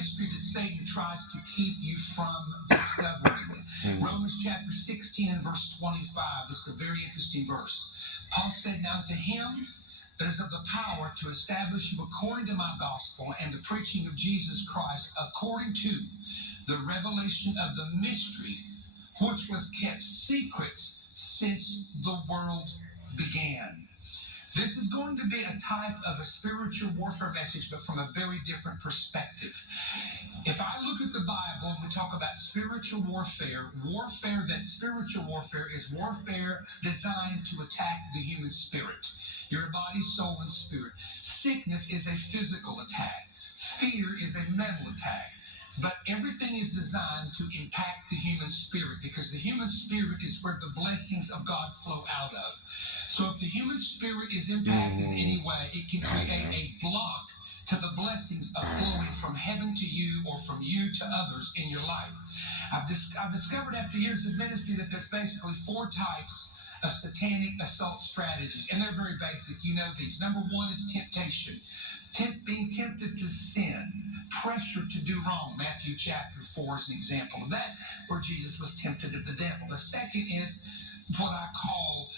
mystery that Satan tries to keep you from discovering. Romans chapter 16 and verse 25. This is a very interesting verse. Paul said, now to him that is of the power to establish you according to my gospel and the preaching of Jesus Christ, according to the revelation of the mystery, which was kept secret since the world began. This is going to be a type of a spiritual warfare message, but from a very different perspective. If I look at the Bible and we talk about spiritual warfare, spiritual warfare is warfare designed to attack the human spirit, your body, soul, and spirit. Sickness is a physical attack. Fear is a mental attack. But everything is designed to impact the human spirit, because the human spirit is where the blessings of God flow out of. So if the human spirit is impacted in any way, it can create a block to the blessings of flowing from heaven to you or from you to others in your life. I've discovered after years of ministry that there's basically 4 types of satanic assault strategies, and they're very basic. You know these. Number 1 is temptation. Being tempted to sin, pressure to do wrong. Matthew chapter 4 is an example of that, where Jesus was tempted of the devil. The second is what I call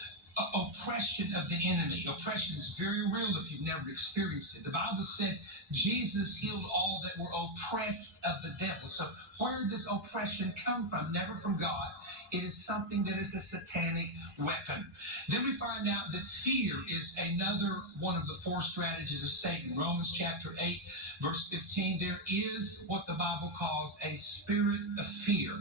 oppression of the enemy. Oppression is very real if you've never experienced it. The Bible said Jesus healed all that were oppressed of the devil. So where does oppression come from? Never from God. It is something that is a satanic weapon. Then we find out that fear is another one of the 4 strategies of Satan. Romans chapter 8, verse 15, there is what the Bible calls a spirit of fear.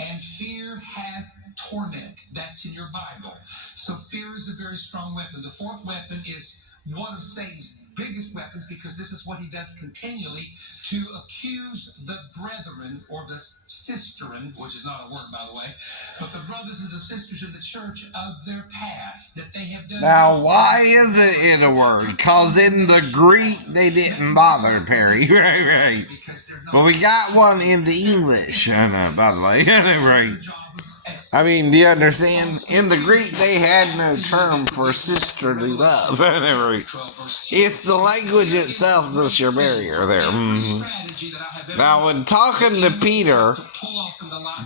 And fear has torment. That's in your Bible. So fear is a very strong weapon. The 4th weapon is one of Satan's biggest weapons, because this is what he does continually, to accuse the brethren, or the sisterin, which is not a word, by the way, but the brothers and the sisters of the church, of their past, that they have done. Now, why is it in a word? Because in the Greek, they didn't bother, Perry. Right. But we got one in the English, by the way. Right. I mean, do you understand? In the Greek, they had no term for sisterly love. It's the language itself that's your barrier there. Now, when talking to Peter,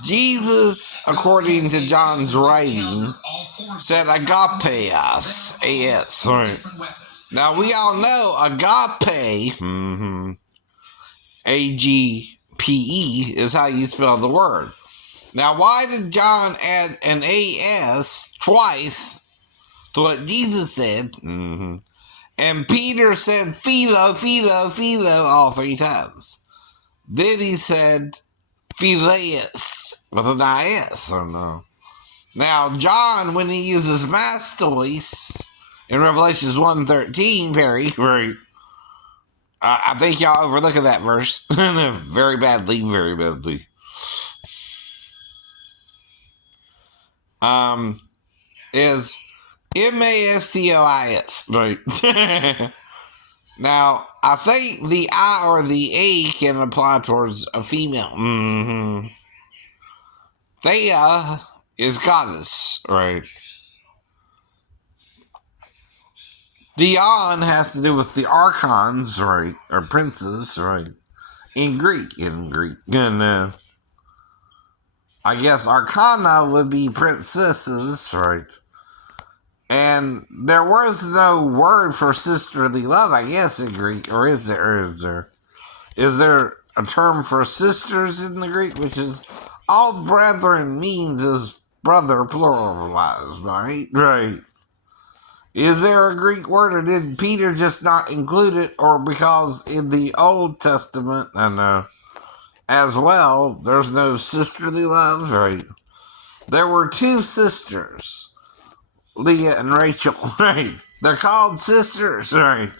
Jesus, according to John's writing, said agapeos, A-S. Right. Now, we all know agape, A-G-P-E, is how you spell the word. Now, why did John add an A-S twice to what Jesus said? And Peter said philo, philo, philo all 3 times. Then he said phileus with an I-S. I don't know. Now, John, when he uses mastois in Revelations 1:13, very, I think y'all overlooking that verse very badly. Is mastois, right? Now, I think the I or the A can apply towards a female. Thea is goddess, right? Theon has to do with the archons, right? Or princes, right? In Greek. And, I guess arcana would be princesses, right? And there was no word for sisterly love, I guess, in Greek. Or is there? Is there a term for sisters in the Greek? Which is, all brethren means is brother pluralized, right? Right. Is there a Greek word, or did Peter just not include it? Or because in the Old Testament, and as well, there's no sisterly love, right? There were 2 sisters, Leah and Rachel, right? They're called sisters, right?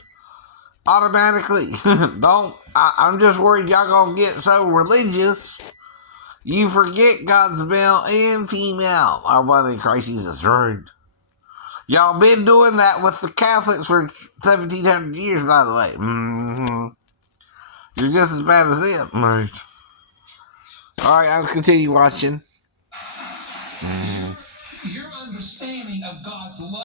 Automatically. I'm just worried y'all gonna get so religious, you forget God's male and female are one in Christ Jesus, right? Y'all been doing that with the Catholics for 1,700 years, by the way. You're just as bad as them, right? Alright, I'll continue watching. Your understanding of God's love.